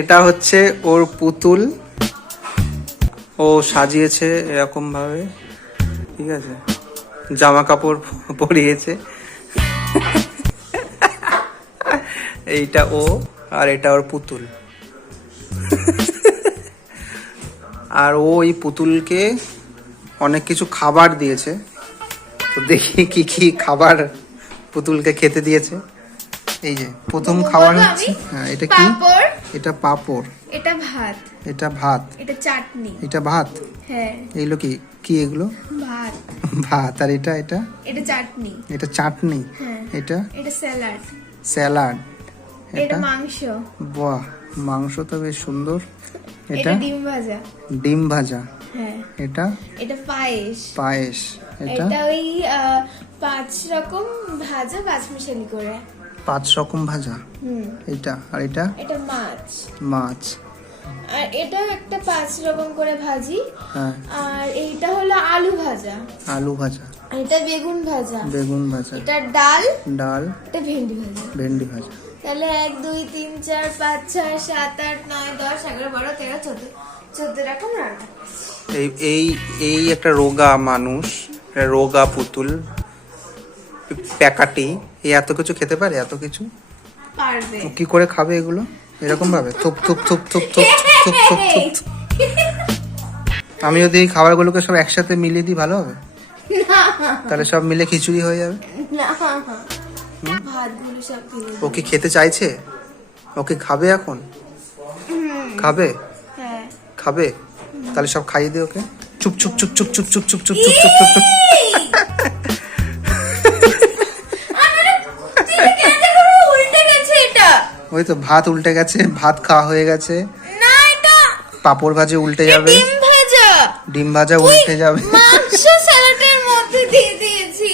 এটা হচ্ছে ওর পুতুল, ও সাজিয়েছে এরকম ভাবে, ঠিক আছে, জামা কাপড় পরিয়েছে। এইটা ও, আর এটা ওর পুতুল। আর ও এই পুতুলকে অনেক কিছু খাবার দিয়েছে, তো দেখি কি কি খাবার পুতুলকে খেতে দিয়েছে। এই যে প্রথম খাবার হচ্ছে, হ্যাঁ এটা কি? এটা পাঁপড়, এটা ভাত, এটা ভাত, এটা চাটনি, এটা ভাত, হ্যাঁ এইগুলো কি কি এগুলো? ভাত, ভাত। আর এটা এটা এটা চাটনি, এটা চাটনি, হ্যাঁ এটা এটা স্যালাড, স্যালাড, এটা এটা মাংস, বাহ মাংস তো বেশ সুন্দর। এটা এটা ডিম ভাজা, ডিম ভাজা, হ্যাঁ এটা এটা পায়েস, পায়েস, এটা এটা ওই 5 রকম ভাজা 5 মিশালি করে। 5 রকম ভাজা, এটা আর এটা এটা মাছ, মাছ, আর এটা একটা 5 রকম করে ভাজি, হ্যাঁ আর এইটা হলো আলু ভাজা, আলু ভাজা, এটা বেগুন ভাজা, বেগুন ভাজা, এটা ডাল, ডাল, এটা ভেন্ডি ভাজা। ভেন্ডি ভাজা। তাহলে 1 2 3 4 5 6 7 8 9 10 11 12 13 14 14 রকম রান্না। এই এই এই একটা রোগা মানুষ, রোগা পুতুল প্যাকাটি, এই এত কিছু খেতে পারে? এত কিছু পারবে ও কি করে খাবে এগুলো? এরকম ভাবে থুপ থুপ থুপ থুপ থুপ থুপ থুপ থুপ। আমি যদি এই খাবারগুলোকে সব একসাথে মিলিয়ে দিই ভালো হবে? তাহলে সব মিলে খিচুড়ি হয়ে যাবে। না ভাতগুলো সব ফেলে ও কি খেতে চাইছে? ওকে খাবে এখন? খাবে? হ্যাঁ খাবে? তাহলে সব খাইয়ে দে ওকে। চুপ চুপ চুপ চুপ চুপ চুপ চুপ চুপ চুপ চুপ চুপ চুপ। উল্টে গেছে এটা। ওই তো ভাত উল্টে গেছে, ভাত খাওয়া হয়ে গেছে, না এটা পাঁপড় ভাজে উল্টে যাবে, ডিম ভাজা, ডিম ভাজা উল্টে যাবে। মাংস স্যালাডের মধ্যে দিয়ে দিয়েছি।